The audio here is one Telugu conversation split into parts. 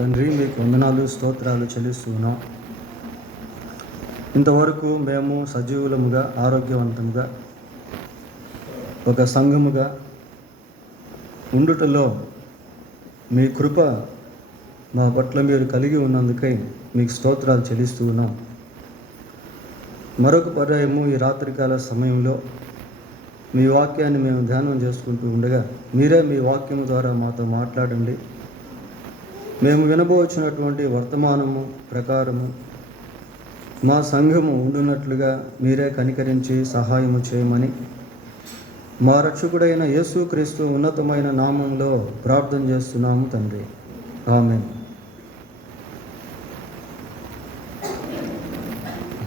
తండ్రి, మీకు వందనాలు స్తోత్రాలు చెల్లిస్తున్నాం. ఇంతవరకు మేము సజీవులముగా ఆరోగ్యవంతంగా ఒక సంఘముగా ఉండుటలో మీ కృప మా పట్ల మీరు కలిగి ఉన్నందుకై మీకు స్తోత్రాలు చెల్లిస్తూ ఉన్నాం. మరొక పర్యాయము ఈ రాత్రికాల సమయంలో మీ వాక్యాన్ని మేము ధ్యానం చేసుకుంటూ ఉండగా మీరే మీ వాక్యం ద్వారా మాతో మాట్లాడండి. మేము వినబోచినటువంటి వర్తమానము ప్రకారము మా సంఘము ఉండునట్లుగా మీరే కనికరించి సహాయము చేయమని మా రక్షకుడైన యేసుక్రీస్తు ఉన్నతమైన నామంలో ప్రార్థన చేస్తున్నాము తండ్రి, ఆమేన్.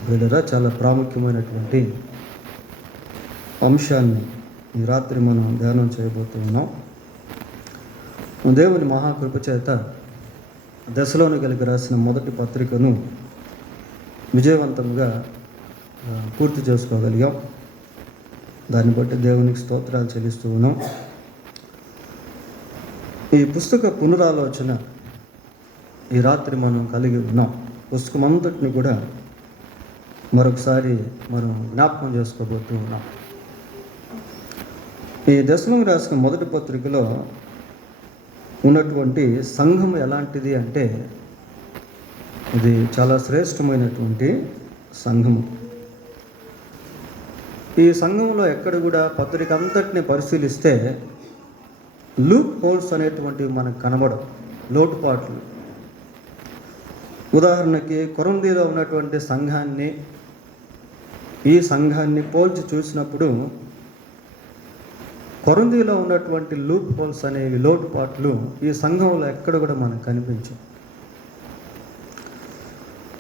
వీళ్ళరా చాలా ప్రాముఖ్యమైనటువంటి అంశాన్ని ఈ రాత్రి మనం ధ్యానం చేయబోతున్నాం. దేవుని మహాకృప చేత దశలోనికలకు రాసిన మొదటి పత్రికను విజయవంతంగా పూర్తి చేసుకోగలిగాం. దాన్ని బట్టి దేవునికి స్తోత్రాలు చెల్లిస్తూ ఉన్నాం. ఈ పుస్తక పునరాలోచన ఈ రాత్రి మనం కలిగి ఉన్నాం. పుస్తకం అంతటిని కూడా మరొకసారి మనం జ్ఞాపకం చేసుకోబోతూ ఉన్నాం. ఈ దశలోకి రాసిన మొదటి పత్రికలో ఉన్నటువంటి సంఘం ఎలాంటిది అంటే ఇది చాలా శ్రేష్టమైనటువంటి సంఘము. ఈ సంఘంలో ఎక్కడ కూడా పత్రిక అంతటిని పరిశీలిస్తే లూప్ హోల్స్ అనేటువంటివి మనకు కనబడవు, లోటుపాట్లు. ఉదాహరణకి కొరింథీలో ఉన్నటువంటి సంఘాన్ని ఈ సంఘాన్ని పోల్చి చూసినప్పుడు కొరింథీలో ఉన్నటువంటి లూప్ హోల్స్ అనేవి లోటుపాట్లు ఈ సంఘంలో ఎక్కడ కూడా మనకు కనిపించవు.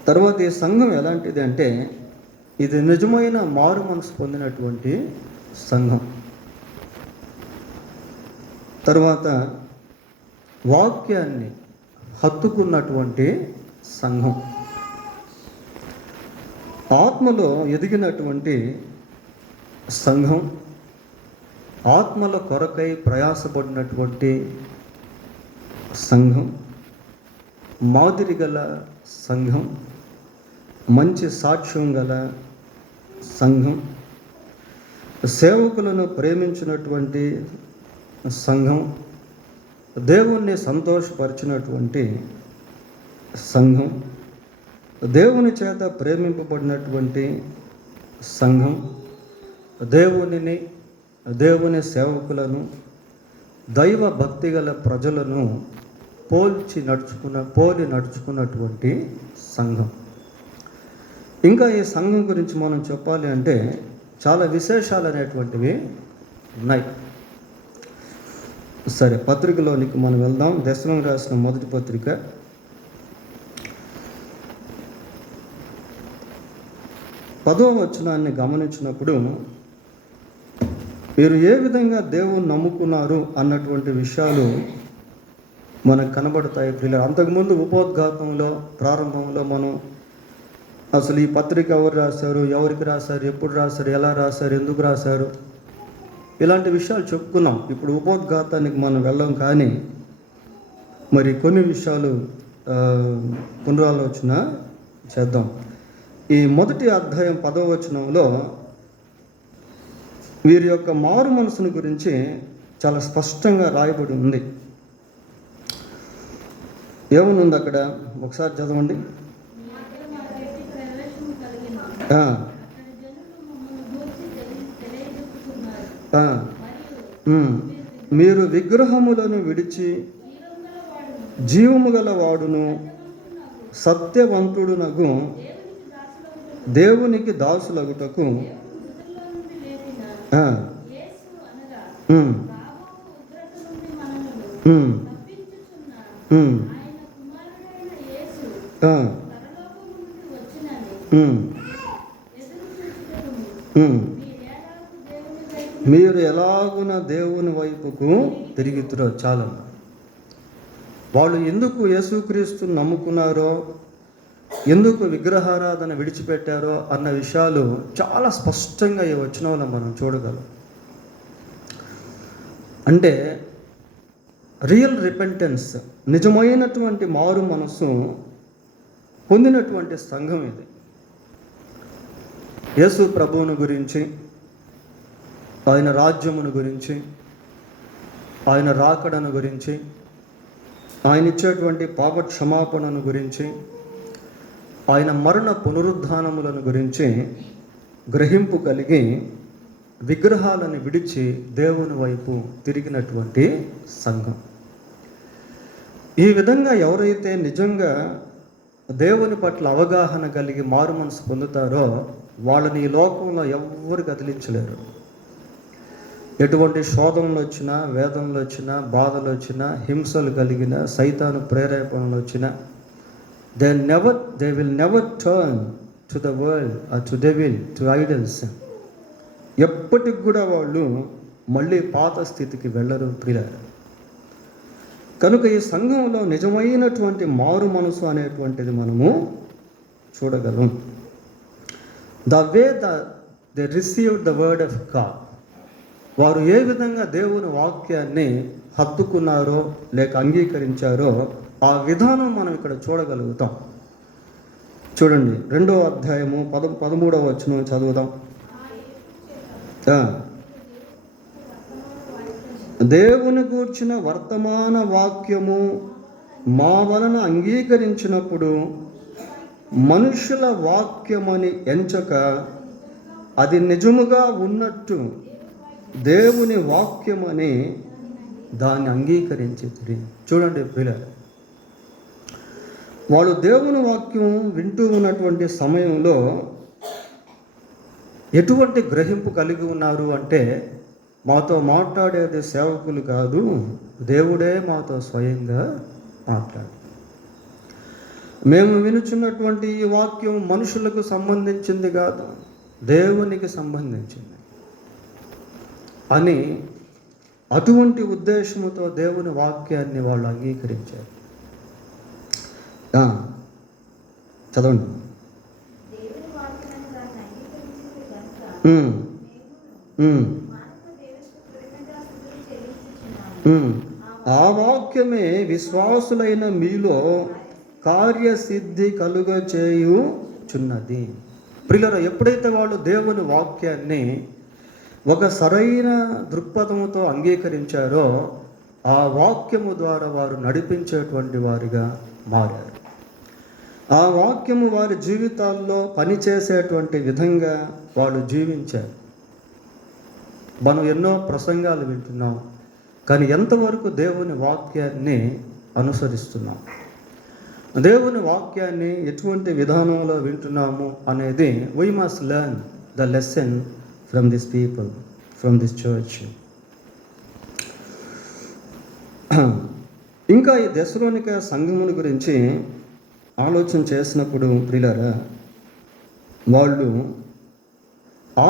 తర్వాత ఈ సంఘం ఎలాంటిది అంటే ఇది నిజమైన మారు మనసు పొందినటువంటి సంఘం. తర్వాత వాక్యాన్ని హత్తుకున్నటువంటి సంఘం, ఆత్మలో ఎదిగినటువంటి సంఘం, ఆత్మల కొరకై ప్రయాసపడినటువంటి సంఘం, మాదిరి గల సంఘం, మంచి సాక్ష్యం గల సంఘం, సేవకులను ప్రేమించినటువంటి సంఘం, దేవుణ్ణి సంతోషపరిచినటువంటి సంఘం, దేవుని చేత ప్రేమింపబడినటువంటి సంఘం, దేవుని సేవకులను, దైవ భక్తి గల ప్రజలను పోలి నడుచుకున్నటువంటి సంఘం. ఇంకా ఈ సంఘం గురించి మనం చెప్పాలి అంటే చాలా విశేషాలు అనేటువంటివి ఉన్నాయి. సరే, పత్రికలోనికి మనం వెళ్దాం. దశలోకి రాసిన మొదటి పత్రిక 10వ వచనాన్ని గమనించినప్పుడు మీరు ఏ విధంగా దేవుని నమ్ముకున్నారు అన్నటువంటి విషయాలు మనకు కనబడతాయి. అంతకుముందు ఉపోద్ఘాతంలో ప్రారంభంలో మనం అసలు ఈ పత్రిక ఎవరు రాశారు, ఎవరికి రాశారు, ఎప్పుడు రాశారు, ఎలా రాశారు, ఎందుకు రాశారు, ఇలాంటి విషయాలు చెప్పుకున్నాం. ఇప్పుడు ఉపోద్ఘాతానికి మనం వెళ్ళాం, కానీ మరి కొన్ని విషయాలు పునరాలోచన చేద్దాం. ఈ మొదటి అధ్యాయం 10వ వచనంలో వీరి యొక్క మారు మనసును గురించి చాలా స్పష్టంగా రాయబడి ఉంది. ఏమనుంది అక్కడ? ఒకసారి చదవండి. మీరు విగ్రహములను విడిచి జీవము గల వాడును సత్యవంతుడునగు దేవునికి దాసులగుటకు మీరు ఎలాగున దేవుని వైపుకు తిరుగుతురో చాలు. వాళ్ళు ఎందుకు యేసుక్రీస్తుని నమ్ముకున్నారో, ఎందుకు విగ్రహారాధన విడిచిపెట్టారో అన్న విషయాలు చాలా స్పష్టంగా ఈ వచనంలో మనం చూడగలం. అంటే రియల్ రిపెంటెన్స్, నిజమైనటువంటి మారు మనసు పొందినటువంటి సంఘం ఇది. యేసు ప్రభువును గురించి, ఆయన రాజ్యమును గురించి, ఆయన రాకడను గురించి, ఆయన ఇచ్చేటువంటి పాప క్షమాపణను గురించి, ఆయన మరణ పునరుద్ధానములను గురించి గ్రహింపు కలిగి విగ్రహాలను విడిచి దేవుని వైపు తిరిగినటువంటి సంఘం. ఈ విధంగా ఎవరైతే నిజంగా దేవుని పట్ల అవగాహన కలిగి మారు మనసు పొందుతారో వాళ్ళని ఈ లోకంలో ఎవ్వరు కదిలించలేరు. ఎటువంటి శోధనలు వచ్చినా, వేదనలు వచ్చినా, బాధలు వచ్చినా, హింసలు కలిగిన, సైతాను ప్రేరేపణలు వచ్చినా, they will never turn to the world or to devil, to idols. ఎప్పటికి కూడా వాళ్ళు మళ్ళీ పాత స్థితికి వెళ్ళరు ప్రియులారా. కనుక ఈ సంఘంలో నిజమైనటువంటి మారు మనసు అనేటువంటిది మనము చూడగలం. The way they received the word of God, వారు ఏ విధంగా దేవుని వాక్యాన్ని హత్తుకున్నారో లేక అంగీకరించారో ఆ విధానం మనం ఇక్కడ చూడగలుగుతాం. చూడండి, 2వ అధ్యాయము 13వ వచనం చదువుదాం. దేవుని గూర్చిన వర్తమాన వాక్యము మా వలన అంగీకరించినప్పుడు మనుషుల వాక్యమని ఎంచక అది నిజముగా ఉన్నట్టు దేవుని వాక్యమని దాన్ని అంగీకరించింది. చూడండి పిల్లలు, వాళ్ళు దేవుని వాక్యం వింటూ ఉన్నటువంటి సమయంలో ఎటువంటి గ్రహింపు కలిగి ఉన్నారు అంటే, మాతో మాట్లాడేది సేవకులు కాదు, దేవుడే మాతో స్వయంగా మాట్లాడు. మేము వినుచున్నటువంటి ఈ వాక్యం మనుషులకు సంబంధించింది కాదు, దేవునికి సంబంధించింది అని అటువంటి ఉద్దేశంతో దేవుని వాక్యాన్ని వాళ్ళు అంగీకరించారు. చదవండి. ఆ వాక్యమే విశ్వాసులైన మీలో కార్యసిద్ధి కలుగచేయుచున్నది. ప్రియులారా, ఎప్పుడైతే వాళ్ళు దేవుని వాక్యాన్ని ఒక సరైన దృక్పథంతో అంగీకరించారో ఆ వాక్యము ద్వారా వారు నడిపించేటువంటి వారిగా మారారు. ఆ వాక్యము వారి జీవితాల్లో పనిచేసేటువంటి విధంగా వాళ్ళు జీవించారు. మనం ఎన్నో ప్రసంగాలు వింటున్నాం, కానీ ఎంతవరకు దేవుని వాక్యాన్ని అనుసరిస్తున్నాం, దేవుని వాక్యాన్ని ఎటువంటి విధానంలో వింటున్నాము అనేది we must learn the lesson from this people, from this church. ఇంకా ఈ దెస్సలోనిక సంఘముని గురించి ఆలోచన చేసినప్పుడు ప్రియులారా, వాళ్ళు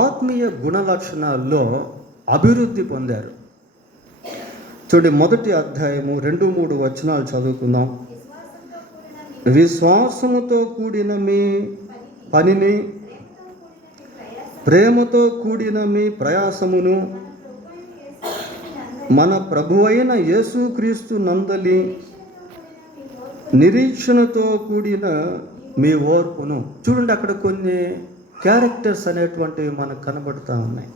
ఆత్మీయ గుణ లక్షణాల్లో అభివృద్ధి పొందారు. చూడండి, 1వ అధ్యాయము 2-3 వచనాలు చదువుకుందాం. విశ్వాసముతో కూడిన మీ పనిని, ప్రేమతో కూడిన మీ ప్రయాసమును, మన ప్రభువైన యేసుక్రీస్తు నందలి నిరీక్షణతో కూడిన మీ ఓర్పును. చూడండి, అక్కడ కొన్ని క్యారెక్టర్స్ అనేటువంటివి మనకు కనబడుతూ ఉన్నాయి.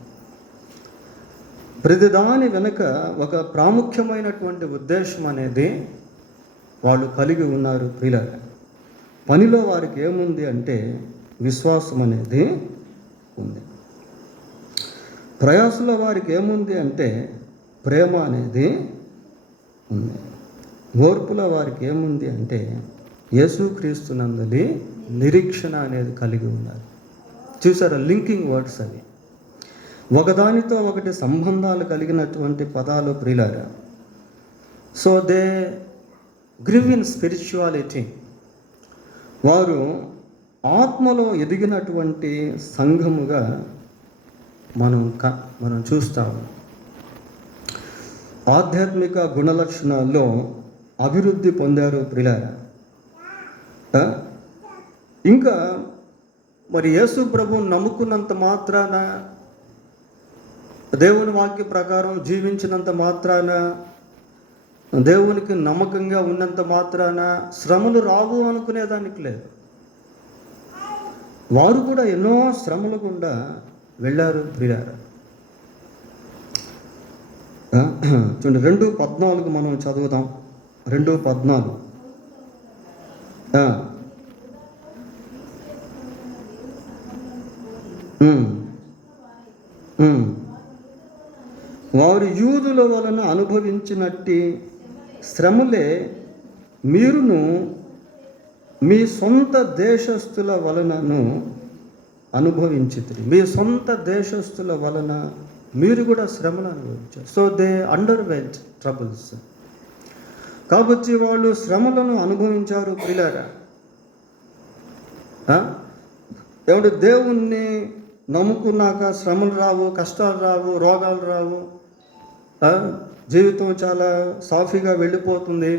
ప్రతిదాని వెనుక ఒక ప్రాముఖ్యమైనటువంటి ఉద్దేశం అనేది వాళ్ళు కలిగి ఉన్నారు ప్రియులారా. పనిలో వారికి ఏముంది అంటే విశ్వాసం అనేది ఉంది. ప్రయాసలో వారికి ఏముంది అంటే ప్రేమ అనేది ఉంది. ఓర్పులో వారికి ఏముంది అంటే యేసుక్రీస్తు నందలి నిరీక్షణ అనేది కలిగి ఉన్నారు. చూసారా, లింకింగ్ వర్డ్స్ అవి, ఒకదానితో ఒకటి సంబంధాలు కలిగినటువంటి పదాలు ప్రియులారా. So they grew in spirituality. వారు ఆత్మలో ఎదిగినటువంటి సంఘముగా మనం చూస్తాము. ఆధ్యాత్మిక గుణలక్షణాల్లో అభివృద్ధి పొందారు ప్రియులారా. ఇంకా మరి యేసు ప్రభువును నమ్ముకున్నంత మాత్రాన, దేవుని వాక్య ప్రకారం జీవించినంత మాత్రాన దేవునికి నమ్మకంగా ఉన్నంత మాత్రాన శ్రమలు రావు అనుకునేదానికి లేదు. వారు కూడా ఎన్నో శ్రమల గుండా వెళ్ళారు ప్రియారా. చూడండి 2:14 మనం చదువుదాం. 2:14. వారు యూదుల వలన అనుభవించినట్టి శ్రమలే మీరును మీ సొంత దేశస్థుల వలనను అనుభవించితిరి. మీ సొంత దేశస్థుల వలన మీరు కూడా శ్రమలు అనుభవించారు. So they underwent troubles. కాబట్టి వాళ్ళు శ్రమలను అనుభవించారు ప్రియులారా. ఏమంటే దేవుణ్ణి నమ్ముకున్నాక శ్రమలు రావు, కష్టాలు రావు, రోగాలు రావు, జీవితం చాలా సాఫీగా వెళ్ళిపోతుంది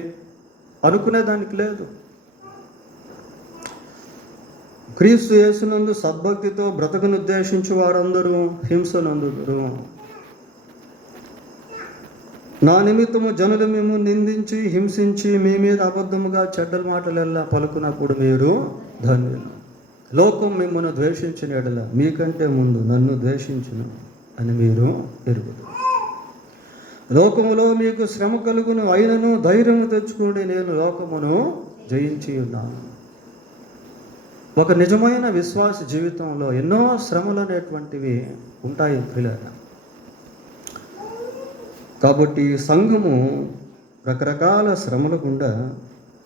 అనుకునేదానికి లేదు. క్రీస్తు యేసునందు సద్భక్తితో బ్రతకనుద్దేశించి వారందరూ హింసనందురు. నా నిమిత్తము జనులు మేము నిందించి హింసించి మీ మీద అబద్ధముగా చెడ్డల మాటలెల్లా పలుకున్నప్పుడు మీరు ధన్యులు. లోకం మిమ్మల్ని ద్వేషించిన ఎడల మీకంటే ముందు నన్ను ద్వేషించును అని మీరు ఎరుగుదు. లోకములో మీకు శ్రమ కలుగును, అయినను ధైర్యము తెచ్చుకోండి, నేను లోకమును జయించి ఉన్నాను. ఒక నిజమైన విశ్వాస జీవితంలో ఎన్నో శ్రమలు అనేటువంటివి ఉంటాయి ప్రియులారా. కాబట్టి సంఘము రకరకాల శ్రమల గుండా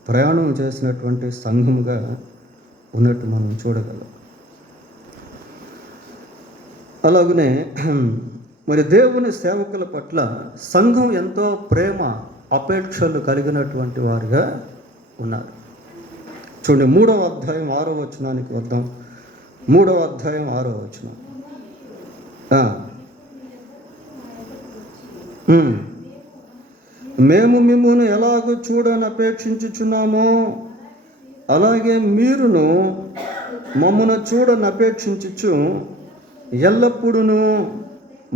ప్రయాణం చేసినటువంటి సంఘముగా ఉన్నట్టు మనం చూడగలం. అలాగనే మరి దేవుని సేవకుల పట్ల సంఘం ఎంతో ప్రేమ అపేక్షలు కలిగినటువంటి వారుగా ఉన్నారు. చూడండి 3వ అధ్యాయం 6వ వచనానికి వద్దాం. 3వ అధ్యాయం 6వ వచనం. మేము మిమ్మును ఎలాగో చూడని అపేక్షించుచున్నామో అలాగే మీరును మమ్మను చూడని అపేక్షించుచు ఎల్లప్పుడూ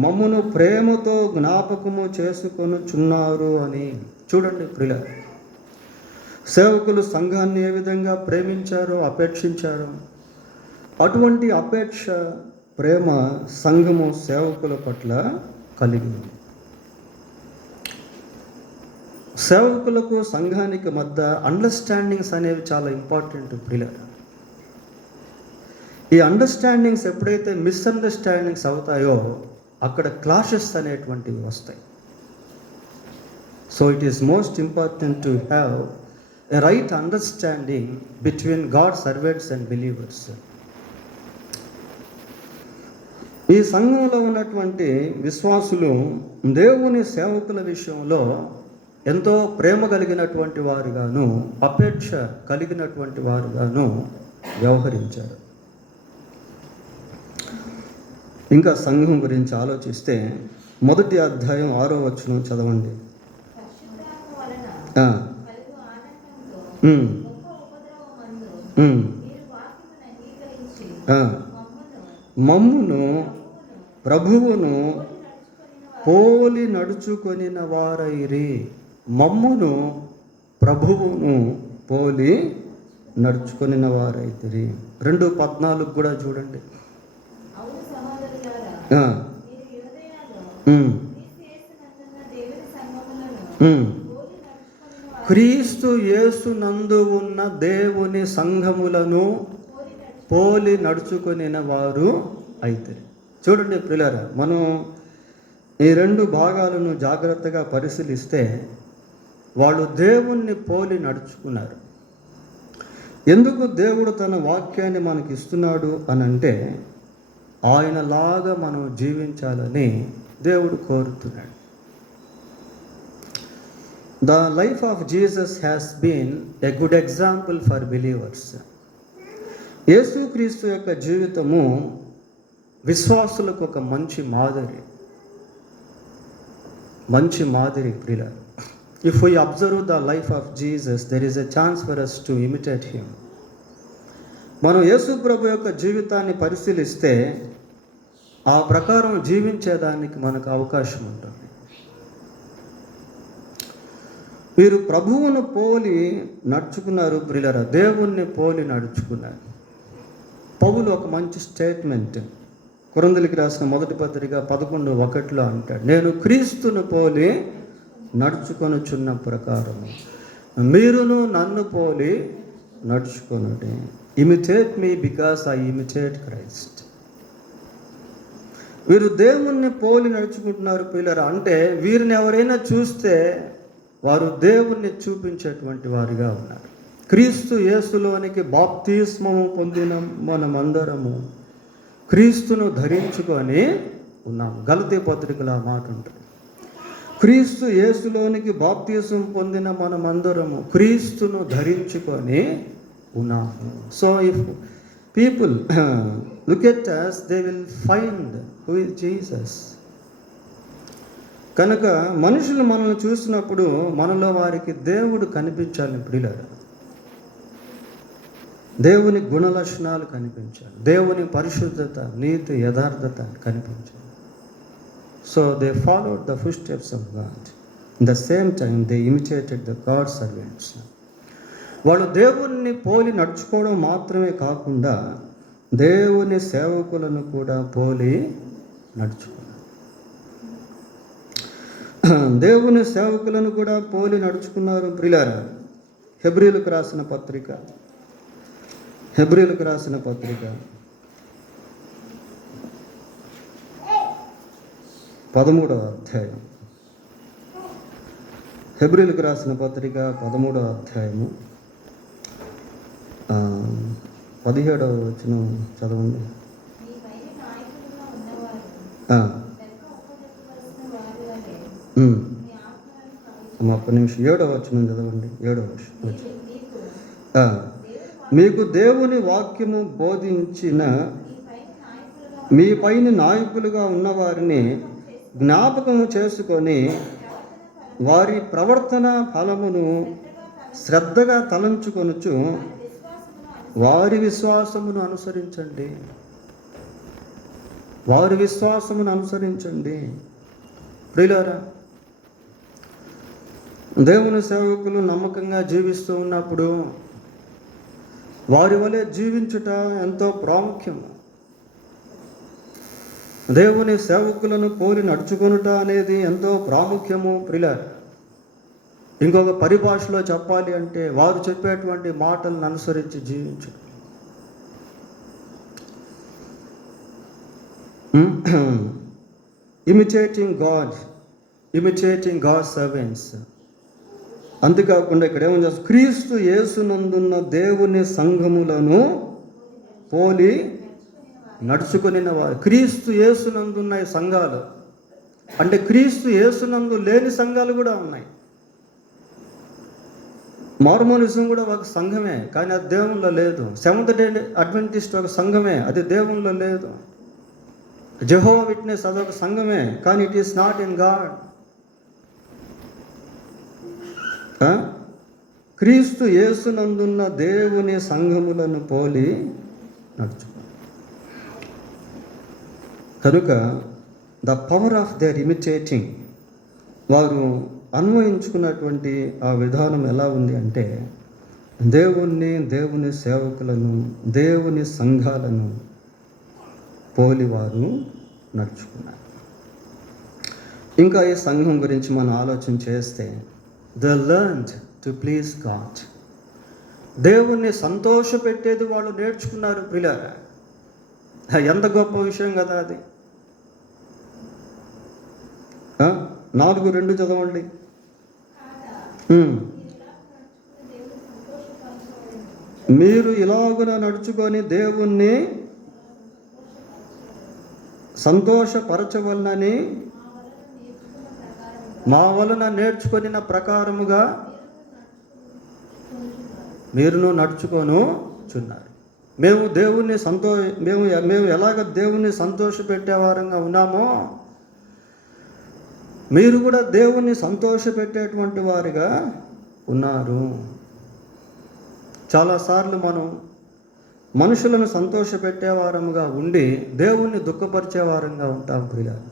మమ్మను ప్రేమతో జ్ఞాపకము చేసుకొనుచున్నారు అని. చూడండి ప్రియుల, సేవకులు సంఘాన్ని ఏ విధంగా ప్రేమించారో అపేక్షించారో అటువంటి అపేక్ష ప్రేమ సంఘము సేవకుల పట్ల కలిగి ఉంది. సేవకులకు సంఘానికి మధ్య అండర్స్టాండింగ్స్ అనేవి చాలా ఇంపార్టెంట్ ప్రియులారా. ఈ అండర్స్టాండింగ్స్ ఎప్పుడైతే మిస్అండర్స్టాండింగ్స్ అవుతాయో అక్కడ క్లాషెస్ అనేటువంటివి వస్తాయి. So it is most important to have a right understanding between God servants and believers. ఈ సంఘంలో ఉన్నటువంటి విశ్వాసులు దేవుని సేవకుల విషయంలో ఎంతో ప్రేమ కలిగినటువంటి వారుగాను అపేక్ష కలిగినటువంటి వారుగాను వ్యవహరించారు. ఇంకా సంఘం గురించి ఆలోచిస్తే 1వ అధ్యాయం 6వ వచనం చదవండి. మమ్మును ప్రభువును పోలి నడుచుకొనిన వారైరి. మమ్మును ప్రభువును పోలి నడుచుకొనిన వారైతిరి. 2:14 కూడా చూడండి. క్రీస్తు యేసునందు ఉన్న దేవుని సంఘములను పోలి నడుచుకొనిన వారు అయితిరి. చూడండి ప్రియులారా, మనం ఈ 2 భాగాలను జాగ్రత్తగా పరిశీలిస్తే వాళ్ళు దేవుణ్ణి పోలి నడుచుకున్నారు. ఎందుకు దేవుడు తన వాక్యాన్ని మనకి ఇస్తున్నాడు అని అంటే ఆయనలాగా మనం జీవించాలని దేవుడు కోరుతున్నాడు. The life of Jesus has been a good example for believers. యేసుక్రీస్తు యొక్క జీవితము విశ్వాసులకు ఒక మంచి మాదిరి ప్రియుల. If we observe the life of Jesus, there is a chance for us to imitate him. మనం యేసు ప్రభు యొక్క జీవితాన్ని పరిశీలిస్తే ఆ ప్రకారం జీవించేదానికి మనకు అవకాశం ఉంటుంది. వీరు ప్రభువును పోలి నడుచుకున్నారు ప్రియులారా, దేవుణ్ణి పోలి నడుచుకున్నారు. పౌలు ఒక మంచి స్టేట్మెంట్ కొరింథీయులకు రాసిన మొదటి పత్రిక 11:1 అంటాడు, నేను క్రీస్తును పోలి నడుచుకొనుచున్న ప్రకారము మీరును నన్ను పోలి నడుచుకొనుడి. Imitate me because I imitate Christ. వీరు దేవుణ్ణి పోలి నడుచుకుంటున్నారు పిల్లరా. అంటే వీరిని ఎవరైనా చూస్తే వారు దేవుణ్ణి చూపించేటువంటి వారిగా ఉన్నారు. క్రీస్తు యేసులోనికి బాప్తిస్మము పొందిన మనమందరము క్రీస్తును ధరించుకొని ఉన్నాము. గలతీ పత్రికలో ఆ మాట ఉంటుంది. క్రీస్తు యేసులోనికి బాప్తిస్మం పొందిన మనమందరము క్రీస్తును ధరించుకొని ఉన్నాము. So if people look at us, they will find who is Jesus. కనుక మనుషులు మనల్ని చూసినప్పుడు మనలో వారికి దేవుడు కనిపించాలి ప్రియులారా. దేవుని గుణలక్షణాలు కనిపించాలి, దేవుని పరిశుద్ధత, నీతి, యథార్థత కనిపించాలి. So they followed the foot steps of God. In the same time they imitated the God servants. వాళ్ళు దేవుణ్ణి పోలి నడుచుకోవడం మాత్రమే కాకుండా దేవుని సేవకులను కూడా పోలి నడుచుకున్నారు. దేవుని సేవకులను కూడా పోలి నడుచుకున్నారు ప్రియులారా. హెబ్రీయులకు రాసిన పత్రిక 13వ అధ్యాయం. హెబ్రీయులకు రాసిన పత్రిక 13వ అధ్యాయము 17వ వచనం చదవండి. ఒక్క నిమిషం, 7వ వచనం చదవండి. 7వ వచనం, మీకు దేవుని వాక్యము బోధించిన మీ పైన నాయకులుగా ఉన్నవారిని జ్ఞాపకము చేసుకొని వారి ప్రవర్తన ఫలమును శ్రద్ధగా తలంచుకొనుచు వారి విశ్వాసమును అనుసరించండి. వారి విశ్వాసమును అనుసరించండి. ప్రియులారా, దేవుని సేవకులు నమ్మకంగా జీవిస్తూ ఉన్నప్పుడు వారి వలె జీవించుట ఎంతో ప్రాముఖ్యం. దేవుని సేవకులను పోలి నడుచుకొనుట అనేది ఎంతో ప్రాముఖ్యము ప్రియులారా. ఇంకొక పరిభాషలో చెప్పాలి అంటే వారు చెప్పేటువంటి మాటలను అనుసరించి జీవించు. Imitating God servants. అంతేకాకుండా ఇక్కడ ఏమని చేస్తారు, క్రీస్తు యేసునందున్న దేవుని సంఘములను పోలి నడుచుకుని వారు. క్రీస్తు యేసునందున్న సంఘాలు అంటే క్రీస్తు యేసునందు లేని సంఘాలు కూడా ఉన్నాయి. మార్మోనిజం కూడా ఒక సంఘమే, కానీ అది దేవునిలో లేదు. సెవెంత్ డే అడ్వెంటిస్ట్ ఒక సంఘమే, అది దేవునిలో లేదు. జెహోవా విట్నెస్ అదొక సంఘమే, కానీ it is not in God. క్రీస్తు యేసునందున్న దేవుని సంఘములను పోలి నడుచు. కనుక the power of their imitating, వారు అన్వయించుకున్నటువంటి ఆ విధానం ఎలా ఉంది అంటే దేవుణ్ణి, దేవుని సేవకులను, దేవుని సంఘాలను పోలి వారు నడుచుకున్నారు. ఇంకా ఈ సంఘం గురించి మనం ఆలోచన చేస్తే, they learned to please God. దేవుణ్ణి సంతోషపెట్టేది వాళ్ళు నేర్చుకున్నారు ప్రియులారా. ఎంత గొప్ప విషయం కదా అది. 4:2 చదవండి. మీరు ఇలాగున నడుచుకొని దేవుణ్ణి సంతోషపరచవలనని మా వలన నేర్చుకొనిన ప్రకారముగా మీరును నడుచుకొనుచున్నారు. మేము దేవుణ్ణి మేము ఎలాగ దేవుణ్ణి సంతోషపెట్టేవారంగా ఉన్నామో మీరు కూడా దేవుణ్ణి సంతోషపెట్టేటువంటి వారిగా ఉన్నారు. చాలాసార్లు మనం మనుషులను సంతోషపెట్టేవారముగా ఉండి దేవుణ్ణి దుఃఖపరిచేవారంగా ఉంటాం ప్రియులారా.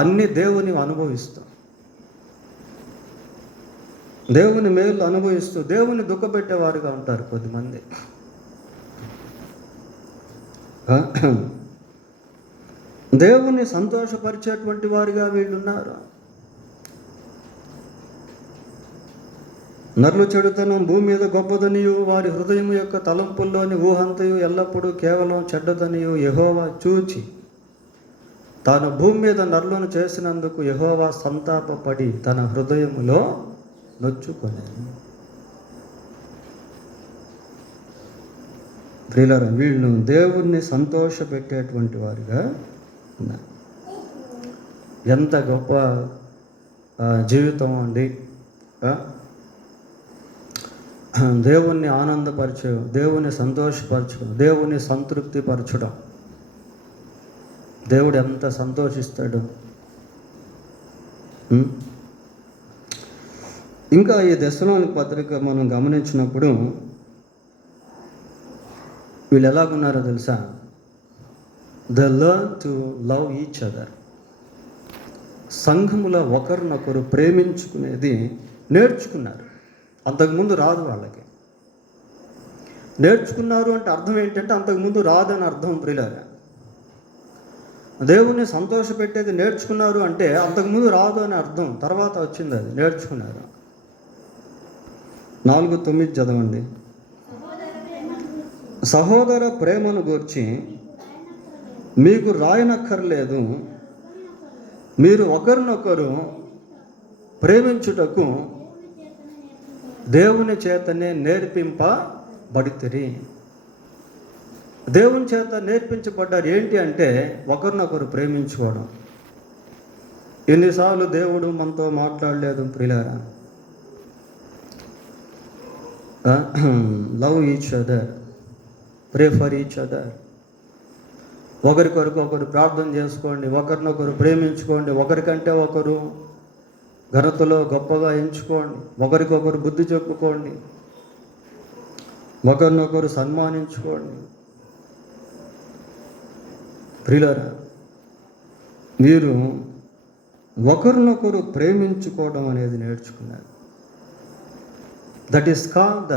అన్ని దేవుని అనుభవిస్తాం. దేవుని మేలు అనుభవిస్తూ దేవుని దుఃఖపెట్టేవారుగా ఉంటారు కొద్దిమంది. దేవుణ్ణి సంతోషపరిచేటువంటి వారిగా వీళ్ళు ఉన్నారు. నరులు చెడుతనం భూమి మీద గొప్పదనియు, వారి హృదయం యొక్క తలంపుల్లోని ఊహంతయు ఎల్లప్పుడూ కేవలం చెడ్డదనియు యెహోవా చూచి తాను భూమి మీద నరులను చేసినందుకు యెహోవా సంతాపపడి తన హృదయములో నొచ్చుకొనెను. ప్రియులారా, వీళ్ళు దేవుణ్ణి సంతోషపెట్టేటువంటి వారుగా ఉన్నారు. ఎంత గొప్ప జీవితం అండి. దేవుణ్ణి ఆనందపరచడం, దేవుని సంతోషపరచడం, దేవుని సంతృప్తిపరచడం. దేవుడు ఎంత సంతోషిస్తాడు. ఇంకా ఈ దశలోని పత్రిక మనం గమనించినప్పుడు వీళ్ళు ఎలాగున్నారో తెలుసా? They learn to love each other. సంఘములో ఒకరినొకరు ప్రేమించుకునేది నేర్చుకున్నారు. అంతకుముందు రాదు వాళ్ళకి. నేర్చుకున్నారు అంటే అర్థం ఏంటంటే అంతకుముందు రాదని అర్థం. ప్రియులారా, దేవుణ్ణి సంతోషపెట్టేది నేర్చుకున్నారు అంటే అంతకుముందు రాదు అని అర్థం. తర్వాత వచ్చింది, అది నేర్చుకున్నారు. 4:9 చదవండి. సహోదర ప్రేమను గూర్చి మీకు రాయనక్కర్లేదు, మీరు ఒకరినొకరు ప్రేమించుటకు దేవుని చేతనే నేర్పింపబడితిరి. దేవుని చేత నేర్పించబడ్డారు. ఏంటి అంటే ఒకరినొకరు ప్రేమించుకోవడం. ఎన్నిసార్లు దేవుడు మనతో మాట్లాడలేదు ప్రియులారా? Love each other, pray for each other. ఒకరికొరకు ఒకరు ప్రార్థన చేసుకోండి, ఒకరినొకరు ప్రేమించుకోండి, ఒకరికంటే ఒకరు ఘనతలో గొప్పగా ఎంచుకోండి, ఒకరికొకరు బుద్ధి చెప్పుకోండి, ఒకరినొకరు సన్మానించుకోండి. ప్రియులారా, మీరు ఒకరినొకరు ప్రేమించుకోవడం అనేది నేర్చుకున్నారు. That is called the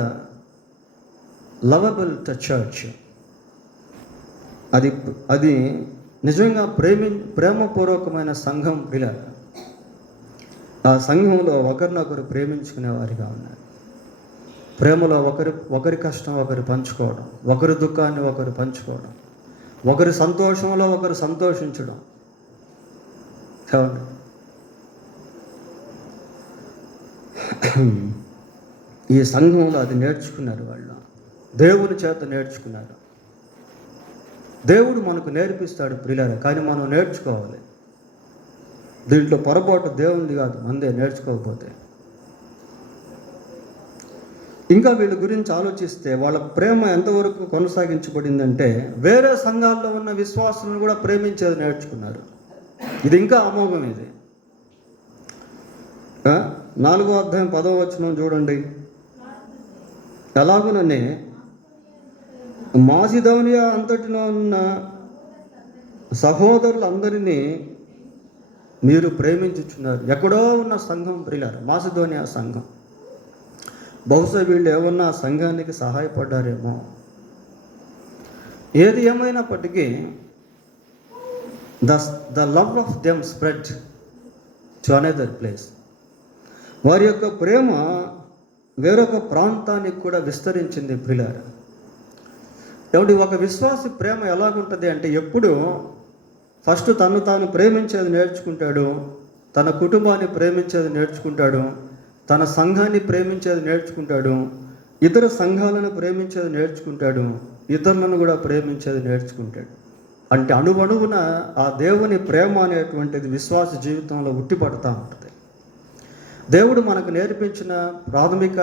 lovable church. అది నిజంగా ప్రేమపూర్వకమైన సంఘం. ప్రియులారా, ఆ సంఘంలో ఒకరినొకరు ప్రేమించుకునే వారిగా ఉన్నారు. ప్రేమలో ఒకరి కష్టం ఒకరు పంచుకోవడం, ఒకరి దుఃఖాన్ని ఒకరు పంచుకోవడం, ఒకరి సంతోషంలో ఒకరు సంతోషించడం. చూడండి, ఈ సంఘంలో అది నేర్చుకున్నారు వాళ్ళు. దేవుని చేత నేర్చుకున్నారు. దేవుడు మనకు నేర్పిస్తాడు ప్రియులారా, కానీ మనం నేర్చుకోవాలి. దీంట్లో పొరపాటు దేవునిది కాదు, మందే నేర్చుకోకపోతే. ఇంకా వీళ్ళ గురించి ఆలోచిస్తే వాళ్ళ ప్రేమ ఎంతవరకు కొనసాగించబడిందంటే వేరే సంఘాల్లో ఉన్న విశ్వాసులను కూడా ప్రేమించేది నేర్చుకున్నారు. ఇది ఇంకా అమోఘం. ఇది 4వ అధ్యాయం 10వ వచనం చూడండి. ఎలాగుననే మాసిదోనియా అంతటిలో ఉన్న సహోదరులందరినీ మీరు ప్రేమించుచున్నారు. ఎక్కడో ఉన్న సంఘం ప్రియులారా, మాసిదోనియా సంఘం. బహుశా వీళ్ళు ఏమన్నా సంఘానికి సహాయపడ్డారేమో. ఏది ఏమైనప్పటికీ the love of them spread to another place. వారి యొక్క ప్రేమ వేరొక ప్రాంతానికి కూడా విస్తరించింది ప్రియులారా. కాబట్టి ఒక విశ్వాసి ప్రేమ ఎలాగుంటుంది అంటే ఎప్పుడు ఫస్ట్ తను తాను ప్రేమించేది నేర్చుకుంటాడు, తన కుటుంబాన్ని ప్రేమించేది నేర్చుకుంటాడు, తన సంఘాన్ని ప్రేమించేది నేర్చుకుంటాడు, ఇతర సంఘాలను ప్రేమించేది నేర్చుకుంటాడు, ఇతరులను కూడా ప్రేమించేది నేర్చుకుంటాడు. అంటే అణువణువున ఆ దేవుని ప్రేమ అనేటువంటిది విశ్వాస జీవితంలో ఉట్టిపడుతూ ఉంటుంది. దేవుడు మనకు నేర్పించిన ప్రాథమిక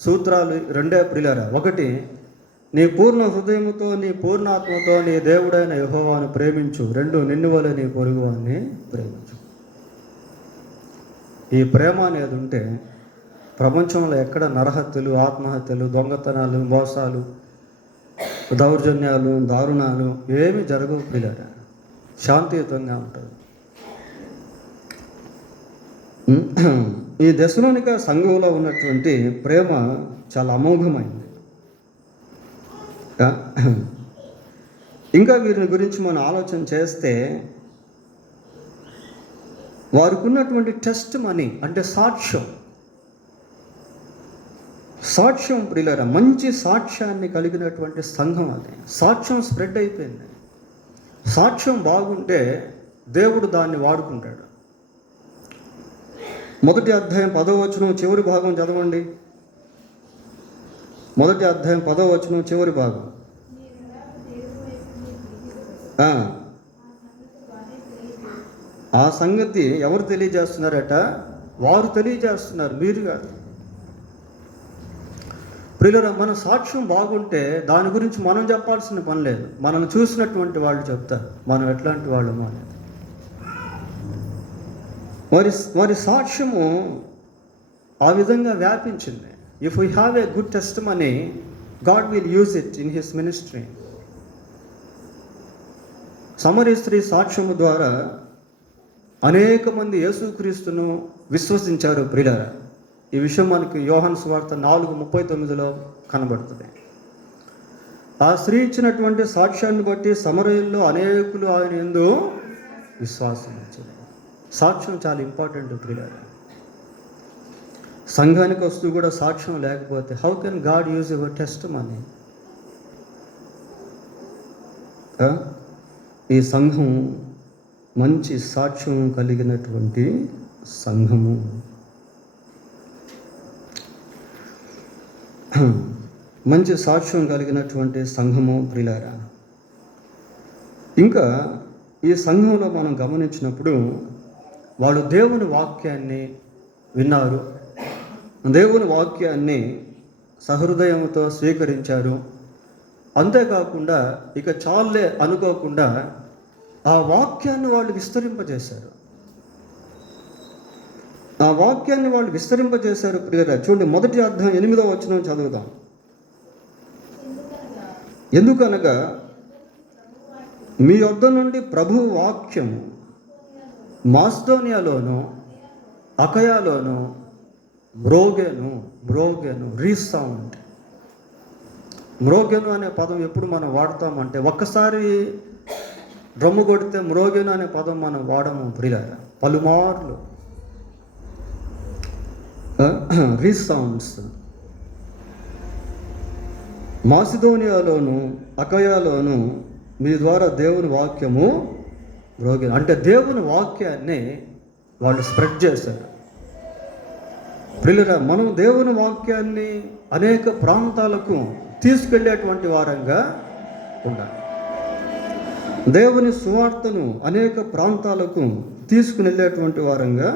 సూత్రాలు 2 ప్రియులారా. 1, నీ పూర్ణ హృదయముతో నీ పూర్ణాత్మతో నీ దేవుడైన యెహోవాను ప్రేమించు. 2, నిన్ను వలె నీ పొరుగువాన్ని ప్రేమించు. ఈ ప్రేమ అనేది ఉంటే ప్రపంచంలో ఎక్కడ నరహత్యలు, ఆత్మహత్యలు, దొంగతనాలు, మోసాలు, దౌర్జన్యాలు, దారుణాలు ఏమీ జరగవు ప్రియులారా. శాంతియుతంగా ఉంటుంది. ఈ దశలోనిక సంఘంలో ఉన్నటువంటి ప్రేమ చాలా అమోఘమైంది. ఇంకా వీరిని గురించి మనం ఆలోచన చేస్తే వారికి ఉన్నటువంటి టెస్ట్ మనీ అంటే సాక్ష్యం ప్రియులారా, మంచి సాక్ష్యాన్ని కలిగినటువంటి సంఘం అది. సాక్ష్యం స్ప్రెడ్ అయిపోయింది. సాక్ష్యం బాగుంటే దేవుడు దాన్ని వాడుకుంటాడు. 1వ అధ్యాయం 10వ వచనం చివరి భాగం చదవండి. 1వ అధ్యాయం 10వ వచనం చివరి భాగం. ఆ సంగతి ఎవరు తెలియజేస్తున్నారట? వారు తెలియజేస్తున్నారు, మీరు కాదు. ప్రియులారా, మన సాక్ష్యం బాగుంటే దాని గురించి మనం చెప్పాల్సిన పని లేదు. మనం చూసినటువంటి వాళ్ళు చెప్తారు మనం ఎట్లాంటి వాళ్ళమో అనేది. వారి సాక్ష్యము ఆ విధంగా వ్యాపించింది. If we have a good testimony, God will use it in his ministry. Summary స్త్రీ సాక్ష్యము ద్వారా అనేక మంది యేసుక్రీస్తును విశ్వసించారు. ప్రియులారా, ఈ విషయం మనకి యోహాను సువార్త 4:39 కనబడుతుంది. ఆ స్త్రీ ఇచ్చినటువంటి సాక్ష్యాన్ని బట్టి సమరయుల్లో అనేకులు ఆయన యందు విశ్వాసం ఉంచారు. సాక్ష్యం చాలా ఇంపార్టెంట్ ప్రియులారా. సంఘానికి వస్తూ కూడా సాక్ష్యం లేకపోతే how can God use your testimony? ఈ సంఘం మంచి సాక్ష్యం కలిగినటువంటి సంఘము. మంచి సాక్ష్యం కలిగినటువంటి సంఘము ప్రియులారా. ఇంకా ఈ సంఘంలో మనం గమనించినప్పుడు వాళ్ళు దేవుని వాక్యాన్ని విన్నారు, దేవుని వాక్యాన్ని సహృదయంతో స్వీకరించారు. అంతేకాకుండా ఇక చాలే అనుకోకుండా ఆ వాక్యాన్ని వాళ్ళు విస్తరింపజేశారు. ఆ వాక్యాన్ని వాళ్ళు విస్తరింపజేశారు ప్రియులారా. చూడండి, 1వ అధ్యాయం 8వ వచనం చదువుదాం. ఎందుకనగా మీ యొద్ద నుండి ప్రభు వాక్యము మాసిదోనియాలోను అకయాలోను మ్రోగెను రీసౌండ్. మ్రోగెను అనే పదం ఎప్పుడు మనం వాడతామంటే, ఒక్కసారి డ్రమ్ము కొడితే మ్రోగెను అనే పదం మనం వాడము ప్రియులారా. పలుమార్లు రీసౌండ్స్. మాసిదోనియాలోను అకయాలోను మీ ద్వారా దేవుని వాక్యము మ్రోగెను, అంటే దేవుని వాక్యాన్ని వాళ్ళు స్ప్రెడ్ చేశారు. ప్రియులారా, మనం దేవుని వాక్యాన్ని అనేక ప్రాంతాలకు తీసుకెళ్ళేటువంటి వారంగా ఉండాలి. దేవుని సువార్తను అనేక ప్రాంతాలకు తీసుకుని వెళ్ళేటువంటి వారంగా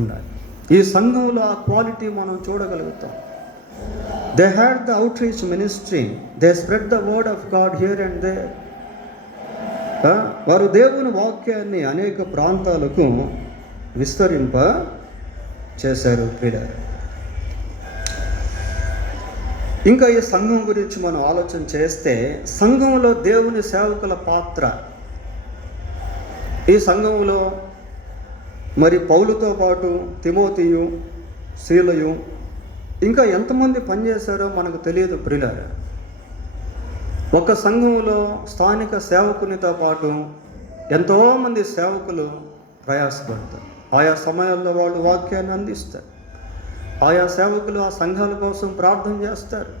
ఉండాలి. ఈ సంఘంలో ఆ క్వాలిటీ మనం చూడగలుగుతాం. They had the outreach ministry, they spread the word of God here and there. వారు దేవుని వాక్యాన్ని అనేక ప్రాంతాలకు విస్తరింప చేశారు ప్రియులారా. ఇంకా ఈ సంఘం గురించి మనం ఆలోచన చేస్తే, సంఘంలో దేవుని సేవకుల పాత్ర. ఈ సంఘంలో మరి పౌలుతో పాటు తిమోతియు, శీలయు, ఇంకా ఎంతమంది పనిచేశారో మనకు తెలియదు ప్రియులారా. ఒక సంఘంలో స్థానిక సేవకునితో పాటు ఎంతోమంది సేవకులు ప్రయాసపడతారు. ఆయా సమయాల్లో వాళ్ళు వాక్యాన్ని అందిస్తారు. ఆయా సేవకులు ఆ సంఘాల కోసం ప్రార్థన చేస్తారు.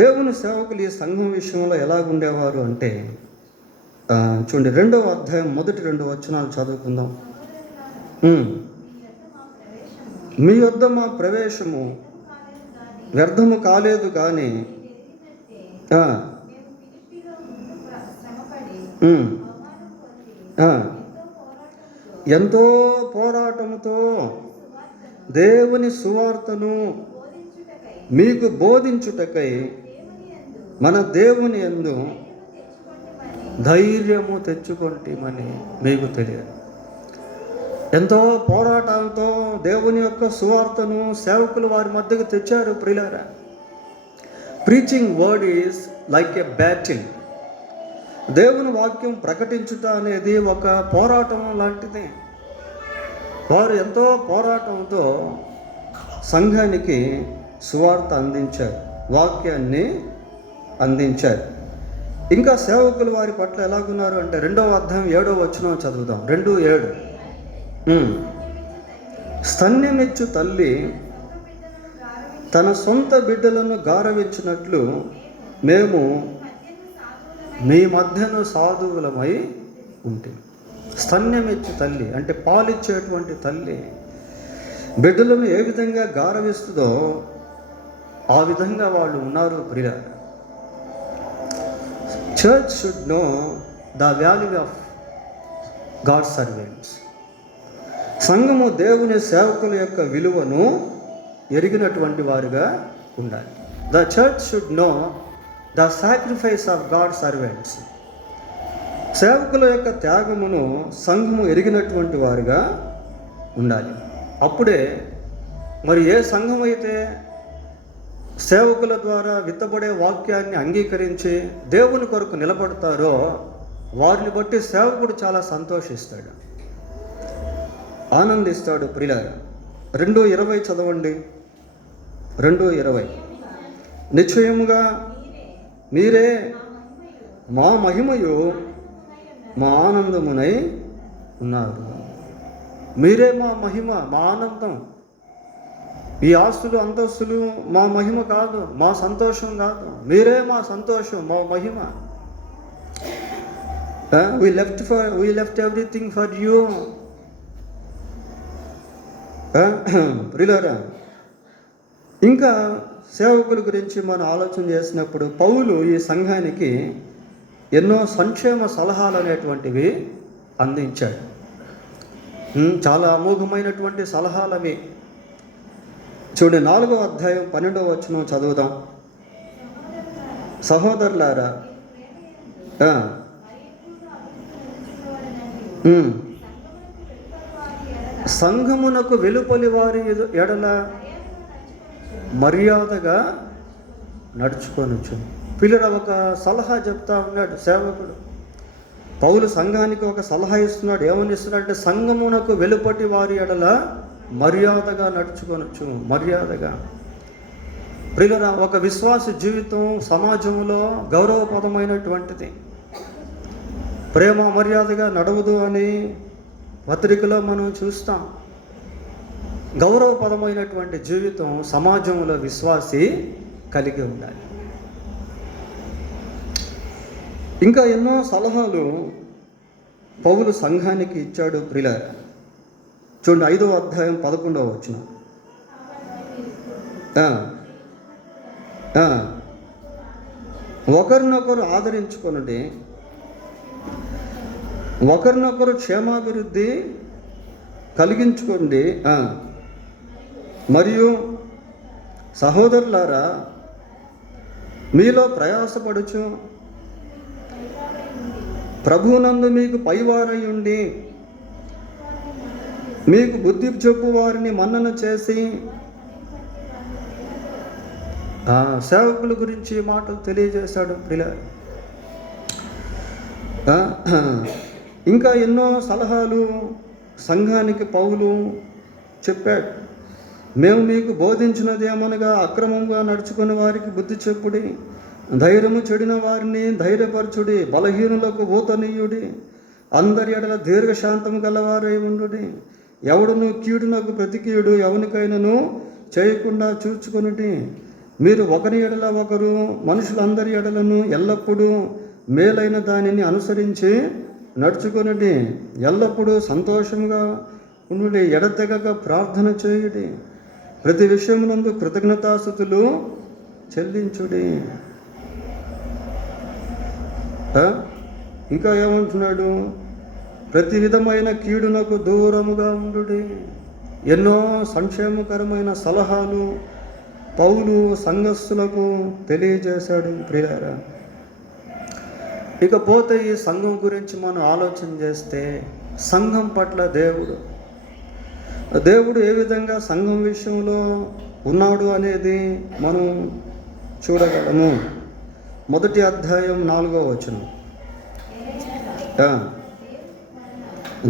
దేవుని సేవకులు ఈ సంఘం విషయంలో ఎలాగుండేవారు అంటే, చూడండి, 2వ అధ్యాయం మొదటి 2 వచనాలు చదువుకుందాం. మీ యొద్ద మా ప్రవేశము వ్యర్థము కాలేదు కానీ ఎంతో పోరాటముతో దేవుని సువార్తను మీకు బోధించుటకై మన దేవుని యందు ధైర్యము తెచ్చుకొంటిమని మీకు తెలియదు. ఎంతో పోరాటాలతో దేవుని యొక్క సువార్తను సేవకులు వారి మధ్యకు తెచ్చారు ప్రియులారా. Preaching word is like a battle. దేవుని వాక్యం ప్రకటించుట అనేది ఒక పోరాటం లాంటిది, వారు ఎంతో పోరాటంతో సంఘానికి సువార్త అందించారు, వాక్యాన్ని అందించారు. ఇంకా సేవకులు వారి పట్ల ఎలాగున్నారు అంటే 2వ అధ్యాయం 7వ వచనం చదువుదాం. 2:7. స్తన్యమిచ్చు తల్లి తన సొంత బిడ్డలను గారవించినట్లు మేము మీ మధ్యను సాధువులమై ఉంటుంది. స్తన్యమిచ్చు తల్లి అంటే పాలిచ్చేటువంటి తల్లి బిడ్డలను ఏ విధంగా గారవిస్తుందో ఆ విధంగా వాళ్ళు ఉన్నారు ప్రియులారా. Church should know the value of God servants. సంఘము దేవుని సేవకుల యొక్క విలువను ఎరిగినటువంటి వారుగా ఉండాలి. The church should know the sacrifice of God servants. సేవకుల యొక్క త్యాగమును సంఘము ఎరిగినటువంటి వారుగా ఉండాలి. అప్పుడే మరి ఏ సంఘం అయితే సేవకుల ద్వారా విత్తబడే వాక్యాన్ని అంగీకరించి దేవుని కొరకు నిలబడతారో వారిని బట్టి సేవకుడు చాలా సంతోషిస్తాడు, ఆనందిస్తాడు. ప్రియులారా 2:20 చదవండి. 2:20. నిశ్చయముగా మీరే మా మహిమయు మా ఆనందమునై ఉన్నారు. మీరే మా మహిమ, మా ఆనందం. ఈ ఆస్తులు అంతస్తులు మా మహిమ కాదు, మా సంతోషం కాదు. మీరే మా సంతోషం, మా మహిమ. We left everything for you. ప్రియులారా, ఇంకా సేవకుల గురించి మనం ఆలోచన చేసినప్పుడు పౌలు ఈ సంఘానికి ఎన్నో సంక్షేమ సలహాలు అనేటువంటివి అందించాడు. చాలా అమోఘమైనటువంటి సలహాలు అవి. చూడండి, 4వ అధ్యాయం 12వ వచనం చదువుదాం. సహోదరులారా, సంఘమునకు వెలుపలి వారి ఎడల మర్యాదగా నడుచుకొనొచ్చు. పిల్లల ఒక సలహా చెప్తా ఉన్నాడు సేవకుడు. పౌలు సంఘానికి ఒక సలహా ఇస్తున్నాడు. ఏమని ఇస్తున్నాడంటే సంఘమునకు వెలుపటి వారి ఎడల మర్యాదగా నడుచుకొనొచ్చు. మర్యాదగా. ప్రియులరా, ఒక విశ్వాస జీవితం సమాజంలో గౌరవప్రదమైనటువంటిది. ప్రేమ మర్యాదగా నడవదు అని పత్రికలో మనం చూస్తాం. గౌరవప్రదమైనటువంటి జీవితం సమాజంలో విశ్వాసి కలిగి ఉండాలి. ఇంకా ఎన్నో సలహాలు పౌలు సంఘానికి ఇచ్చాడు. ప్రియులారా, చూడండి 5వ అధ్యాయం 11వ వచనం. ఒకరినొకరు ఆదరించుకొనుడి, ఒకరినొకరు క్షేమాభివృద్ధి కలిగించుకోండి. మరియు సహోదరులారా, మీలో ప్రయాసపడుచు ప్రభువునందు మీకు పైవారై ఉండి మీకు బుద్ధి చెప్పు వారిని మన్నన చేసి, సేవకుల గురించి మాటలు తెలియజేశాడు. ఇంకా ఎన్నో సలహాలు సంఘానికి పౌలు చెప్పాడు. మేము మీకు బోధించినది ఏమనగా అక్రమంగా నడుచుకుని వారికి బుద్ధి చెప్పుడి, ధైర్యము చెడిన వారిని ధైర్యపరచుడి, బలహీనులకు ఊతనీయుడి, అందరి ఎడల దీర్ఘశాంతము గలవారై ఉండుడి, ఎవడును కీడునకు ప్రతికీడు ఎవనికైనాను చేయకుండా చూచుకొనుడి. మీరు ఒకరి ఎడల ఒకరు మనుషులందరి ఎడలను ఎల్లప్పుడూ మేలైన దానిని అనుసరించి నడుచుకొనుడి, ఎల్లప్పుడూ సంతోషంగా ఉండుడి, ఎడతెగక ప్రార్థన చేయుడి, ప్రతి విషయమునందు కృతజ్ఞతాస్తుతులు చెల్లించుడి. ఇంకా ఏమంటున్నాడు? ప్రతి విధమైన కీడునకు దూరముగా ఉండుడి. ఎన్నో సంక్షేమకరమైన సలహాలు పౌలు సంఘస్థులకు తెలియజేశాడు. ప్రియులారా, ఇకపోతే ఈ సంఘం గురించి మనం ఆలోచన చేస్తే సంఘం పట్ల దేవుడు ఏ విధంగా సంఘం విషయంలో ఉన్నాడు అనేది మనం చూడగలము. 1వ అధ్యాయం 4వ వచనం.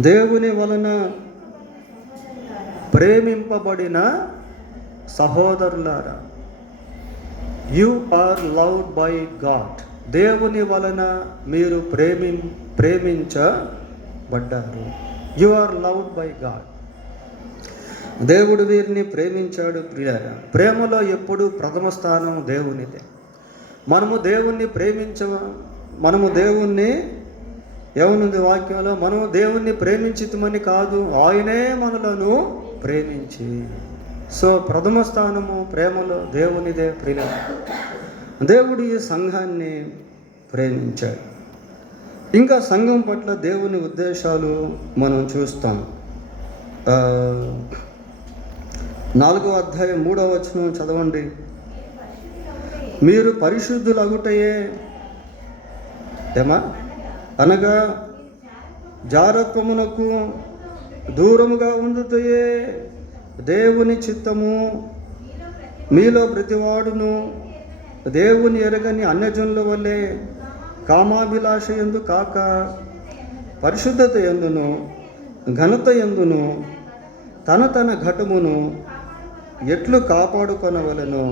దేవుని వలన ప్రేమింపబడిన సహోదరులారా, you are loved by God. దేవుని వలన మీరు ప్రేమించబడ్డారు. You are loved by God. దేవుడు వీరిని ప్రేమించాడు. ప్రియులారా, ప్రేమలో ఎప్పుడు ప్రథమ స్థానం దేవునిదే. మనము దేవుణ్ణి ఏమనుంది వాక్యంలో, మనము దేవుణ్ణి ప్రేమించితమని కాదు, ఆయనే మనలను ప్రేమించి. సో ప్రథమ స్థానము ప్రేమలో దేవునిదే. ప్రియులారా, దేవుడు ఈ సంఘాన్ని ప్రేమించాడు. ఇంకా సంఘం పట్ల దేవుని ఉద్దేశాలు మనం చూస్తాం. 4వ అధ్యాయం 3వ వచనం చదవండి. మీరు పరిశుద్ధులగుటయే అనగా జారత్వమునకు దూరముగా ఉండుటయే దేవుని చిత్తము. మీలో ప్రతివాడును దేవుని ఎరగని అన్యజనుల వలె కామాభిలాష యందు కాక పరిశుద్ధత యందును ఘనత యందును తన ఘటమును ఎట్లు కాపాడుకొనవలెనో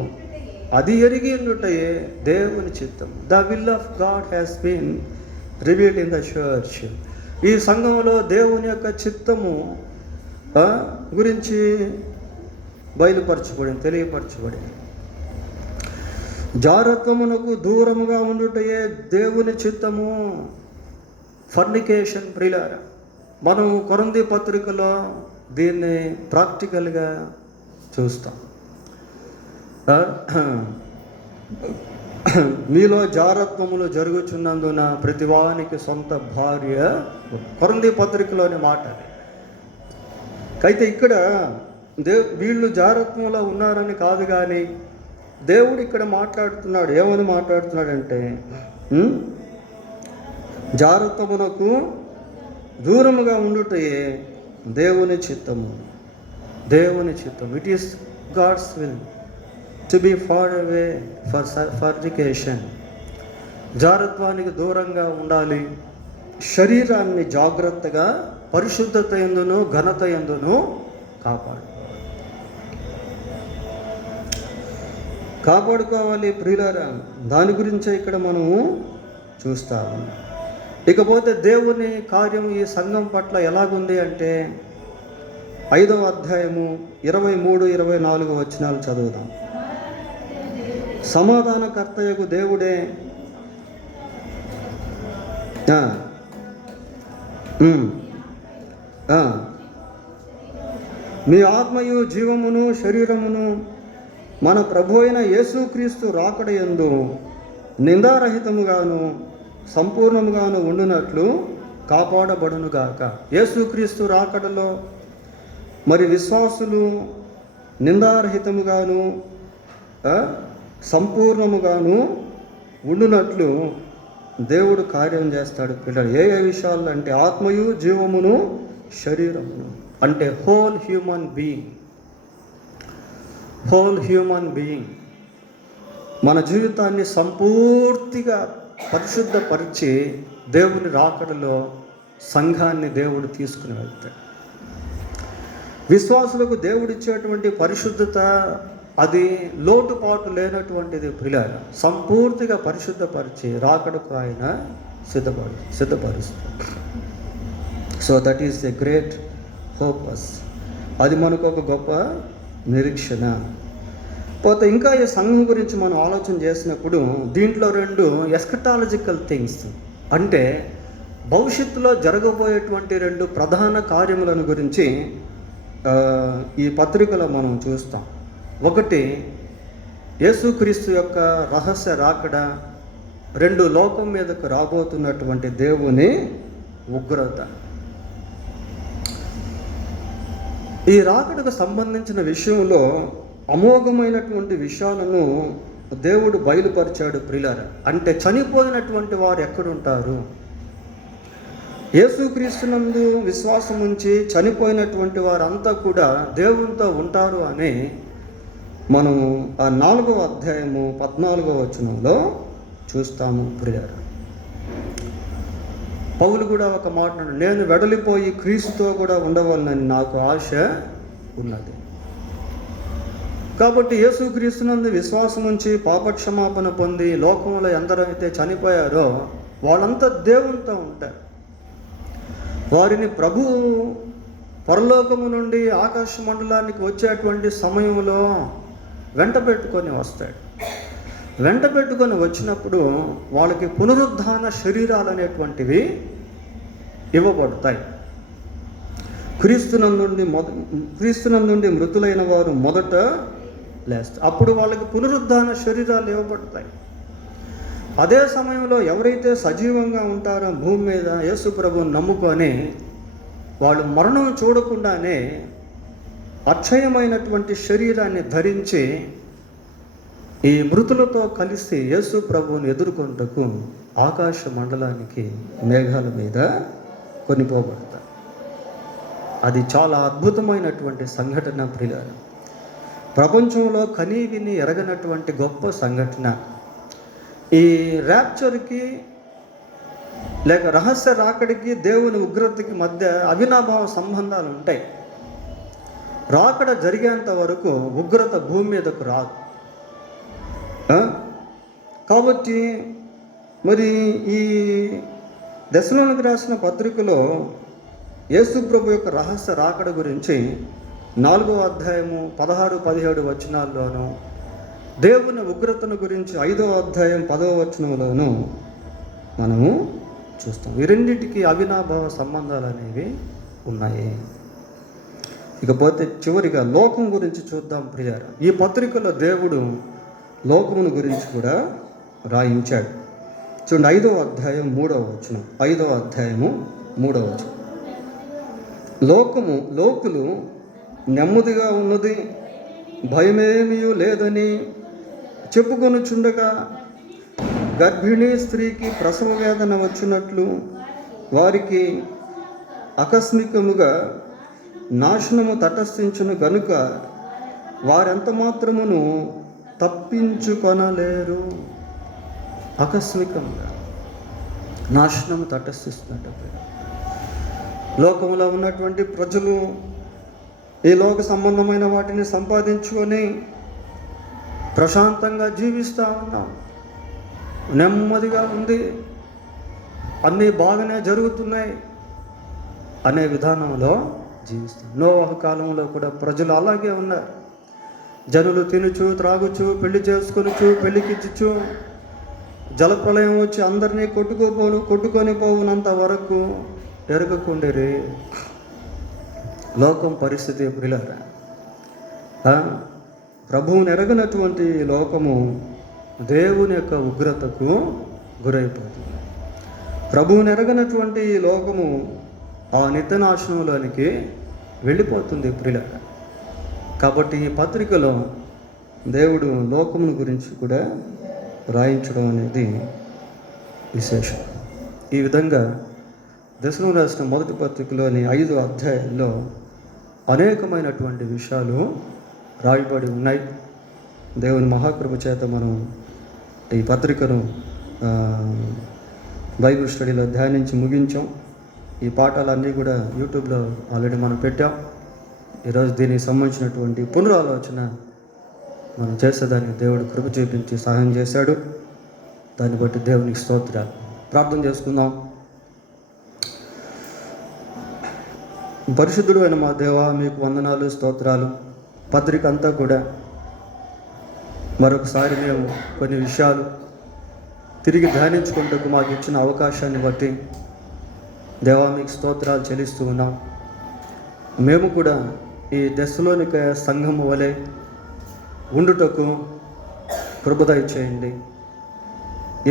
అది ఎరిగి ఉండుటయే దేవుని చిత్తం. The will of God has been revealed in the church. ఈ సంఘంలో దేవుని యొక్క చిత్తము గురించి తెలియపరచబడింది. జారత్వమునకు దూరముగా ఉండుటయే దేవుని చిత్తము. ఫర్నికేషన్. ప్రియులారా, మనం కొరింథీ పత్రికలో దీన్ని ప్రాక్టికల్గా చూస్తాం. మీలో జారత్వములు జరుగుచున్నందున ప్రతివానికి సొంత భార్య. కొరింథీ పత్రికలోని మాట. అయితే ఇక్కడ వీళ్ళు జారత్వంలో ఉన్నారని కాదు, కానీ దేవుడు ఇక్కడ మాట్లాడుతున్నాడు. ఏమని మాట్లాడుతున్నాడంటే, జారత్వమునకు దూరముగా ఉండుటయే దేవుని చిత్తము. It is God's will to be far away for fornication. జారత్వానికి దూరంగా ఉండాలి. శరీరాన్ని జాగ్రత్తగా పరిశుద్ధత యందును ఘనత యందును కాపాడుకోవాలి. ప్రియులారా, దాని గురించే ఇక్కడ మనము చూస్తాము. ఇకపోతే దేవుని కార్యం ఈ సంఘం పట్ల ఎలాగుంది అంటే 5వ అధ్యాయము 23-24 వచనాలు చదువుదాం. సమాధానకర్తయగు దేవుడే మీ ఆత్మయు జీవమును శరీరమును మన ప్రభు అయిన యేసుక్రీస్తు రాకడయందు నిందారహితముగాను సంపూర్ణముగాను ఉండునట్లు కాపాడబడునుగాక. యేసుక్రీస్తు రాకడలో మరి విశ్వాసులు నిందారహితముగాను సంపూర్ణముగాను ఉండునట్లు దేవుడు కార్యం చేస్తాడు. పిల్లలు ఏ విషయాలు అంటే ఆత్మయు జీవమును శరీరమును, అంటే హోల్ హ్యూమన్ బీయింగ్ మన జీవితాన్ని సంపూర్తిగా పరిశుద్ధపరిచి దేవుని రాకడలో సంఘాన్ని దేవుడు తీసుకుని వెళ్తాడు. విశ్వాసులకు దేవుడిచ్చేటువంటి పరిశుద్ధత అది లోటుపాటు లేనటువంటిది. ప్రియులారా, సంపూర్తిగా పరిశుద్ధపరిచి రాకడకు ఆయన సిద్ధపరుస్తాడు. So that is a great hopes. అది మనకు ఒక గొప్ప నిరీక్షణ. పోతే ఇంకా ఈ సంఘం గురించి మనం ఆలోచన చేసినప్పుడు దీంట్లో 2 ఎస్కటాలజికల్ థింగ్స్, అంటే భవిష్యత్తులో జరగబోయేటువంటి 2 ప్రధాన కార్యములను గురించి ఈ పత్రికలో మనం చూస్తాం. ఒకటి యేసుక్రీస్తు యొక్క రహస్య రాకడ, 2 లోకం మీదకు రాబోతున్నటువంటి దేవుని ఉగ్రత. ఈ రాకడకు సంబంధించిన విషయంలో అమోఘమైనటువంటి విషయాలను దేవుడు బయలుపరిచాడు. ప్రియులారా, అంటే చనిపోయినటువంటి వారు ఎక్కడుంటారు, యేసుక్రీస్తునందు విశ్వాసం ఉంచి చనిపోయినటువంటి వారంతా కూడా దేవునితో ఉంటారు అని మనం ఆ 4వ అధ్యాయము 14వ వచనంలో చూస్తాము. ప్రియులారా, పౌలు కూడా ఒక మాట, నేను వెడలిపోయి క్రీస్తుతో కూడా ఉండవాలని నాకు ఆశ ఉన్నది. కాబట్టి యేసుక్రీస్తునందు విశ్వాసం ఉంచి పాపక్షమాపణ పొంది లోకంలో ఎందరైతే చనిపోయారో వాళ్ళంతా దేవునితో ఉంటారు. వారిని ప్రభు పరలోకము నుండి ఆకాశ మండలానికి వచ్చేటువంటి సమయంలో వెంట పెట్టుకొని వస్తాడు. వెంట పెట్టుకొని వచ్చినప్పుడు వాళ్ళకి పునరుద్ధాన శరీరాలు అనేటువంటివి ఇవ్వబడతాయి. క్రీస్తునందుండి మృతులైన వారు మొదట లేస్తారు. అప్పుడు వాళ్ళకి పునరుద్ధాన శరీరాలు ఇవ్వబడతాయి. అదే సమయంలో ఎవరైతే సజీవంగా ఉంటారో భూమి మీద యేసు ప్రభువుని నమ్ముకొని వాళ్ళు మరణం చూడకుండానే అక్షయమైనటువంటి శరీరాన్ని ధరించి ఈ మృతులతో కలిసి యేసు ప్రభువుని ఎదుర్కొంటకు ఆకాశ మండలానికి మేఘాల మీద కొనిపోబడతారు. అది చాలా అద్భుతమైనటువంటి సంఘటన ప్రియులారా. ప్రపంచంలో కనీ విని ఎరగనటువంటి గొప్ప సంఘటన. ఈ ర్యాప్చర్కి లేక రహస్య రాకడికి దేవుని ఉగ్రతకి మధ్య అవినాభావ సంబంధాలు ఉంటాయి. రాకడ జరిగేంత వరకు ఉగ్రత భూమి మీదకు రాదు. కాబట్టి మరి ఈ దశలోనికి రాసిన పత్రికలో యేసు ప్రభు యొక్క రహస్య రాకడ గురించి 4వ అధ్యాయము 16-17 వచనాల్లోనూ, దేవుని ఉగ్రతను గురించి 5వ అధ్యాయం 10వ వచనంలోనూ మనము చూస్తాం. ఈ రెండింటికి అవినాభావ సంబంధాలు అనేవి ఉన్నాయి. ఇకపోతే చివరిగా లోకం గురించి చూద్దాం ప్రియారా. ఈ పత్రికలో దేవుడు లోకమును గురించి కూడా రాయించాడు. చూడండి, 5వ అధ్యాయం 3వ వచనం. 5వ అధ్యాయము 3వ వచనం. లోకులు నెమ్మదిగా ఉన్నది, భయమేమీ లేదని చెప్పుకొనుచుండగా గర్భిణీ స్త్రీకి ప్రసవ వేదన వచ్చినట్లు వారికి ఆకస్మికముగా నాశనము తటస్థించును గనుక వారెంత మాత్రమును తప్పించుకొనలేరు. ఆకస్మికంగా నాశనము తటస్థిస్తున్నట్టు లోకంలో ఉన్నటువంటి ప్రజలు ఈ లోక సంబంధమైన వాటిని సంపాదించుకొని ప్రశాంతంగా జీవిస్తూ ఉన్నాం. నెమ్మదిగా ఉంది, అన్నీ బాగానే జరుగుతున్నాయి అనే విధానంలో జీవిస్తాం. నోవహు కాలంలో కూడా ప్రజలు అలాగే ఉన్నారు. జనులు తినుచు, త్రాగుచు, పెళ్లి చేసుకొనుచు, పెళ్లికిచ్చుచు, జలప్రలయం వచ్చి అందరినీ కొట్టుకొని పోవునంత వరకు ఎరగకుండేరే. లోకం పరిస్థితి ప్రియులారా. ప్రభువుని ఎరగనటువంటి లోకము దేవుని యొక్క ఉగ్రతకు గురైపోతుంది. ప్రభువుని ఎరగనటువంటి లోకము ఆ నిత్యనాశనంలోనికి వెళ్ళిపోతుంది ప్రియులారా. కాబట్టి ఈ పత్రికలో దేవుడు లోకమును గురించి కూడా రాయించడం అనేది విశేషం. ఈ విధంగా దశలోనికి రాసిన మొదటి పత్రికలోని 5వ అధ్యాయంలో అనేకమైనటువంటి విషయాలు రాయబడి ఉన్నాయి. దేవుని మహాకృప చేత మనం ఈ పత్రికను బైబిల్ స్టడీలో ధ్యానించి ముగించాం. ఈ పాఠాలన్నీ కూడా యూట్యూబ్లో ఆల్రెడీ మనం పెట్టాం. ఈరోజు దీనికి సంబంధించినటువంటి పునరాలోచన మనం చేసేదానికి దేవుడు కృప చూపించి సహాయం చేశాడు. దాన్ని బట్టి దేవునికి స్తోత్రాలు. ప్రార్థన చేసుకుందాం. పరిశుద్ధుడు అయిన మా దేవా, మీకు వందనాలు, స్తోత్రాలు. పత్రిక అంతా కూడా మరొకసారి మేము కొన్ని విషయాలు తిరిగి ధ్యానించుకుంటూ మాకు ఇచ్చిన అవకాశాన్ని బట్టి దేవా మీకు స్తోత్రాలు చెల్లిస్తూ ఉన్నాం. మేము కూడా ఈ దశలోనిక సంఘము వలె ఉండుటకు కృప దయచేయండి.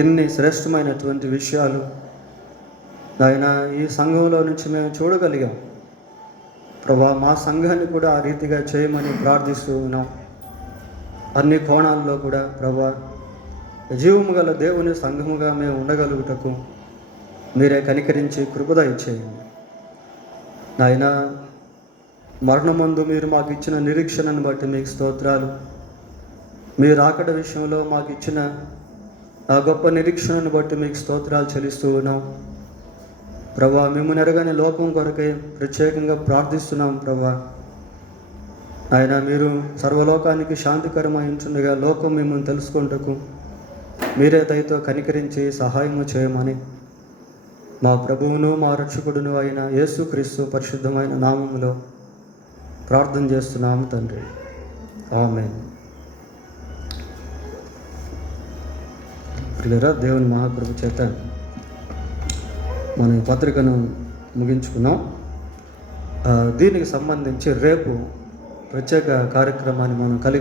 ఎన్ని శ్రేష్టమైనటువంటి విషయాలు ఆయన ఈ సంఘంలో నుంచి మేము చూడగలిగాం ప్రభా. మా సంఘాన్ని కూడా ఆ రీతిగా చేయమని ప్రార్థిస్తూ ఉన్నాం. అన్ని కోణాల్లో కూడా ప్రభా జీవము గల దేవుని సంఘముగా మేము ఉండగలుగుటకు మీరే కనికరించి కృప దయచేయండి నాయన. మరణమందు మీరు మాకు ఇచ్చిన నిరీక్షణను బట్టి మీకు స్తోత్రాలు. మీరు రాకడ విషయంలో మాకు ఇచ్చిన ఆ గొప్ప నిరీక్షణను బట్టి మీకు స్తోత్రాలు చెల్లిస్తూ ఉన్నాం ప్రభా. మిమ్మల్ని ఎరగని లోకం కొరకై ప్రత్యేకంగా ప్రార్థిస్తున్నాం ప్రభా. ఆయన మీరు సర్వలోకానికి శాంతికరమై ఉంటుండగా లోకం మిమ్మల్ని తెలుసుకుంటకు మీరే దయతో కనికరించి సహాయము చేయమని మా ప్రభువును మా రక్షకుడును అయిన యేసుక్రీస్తు పరిశుద్ధమైన నామములో ప్రార్థన చేస్తున్నాము తండ్రి. ఆమేన్. ప్రియులారా, దేవుని మహాకృప చేత మనం ఈ పత్రికను ముగించుకున్నాం. దీనికి సంబంధించి రేపు ప్రత్యేక కార్యక్రమాన్ని మనం కలిగి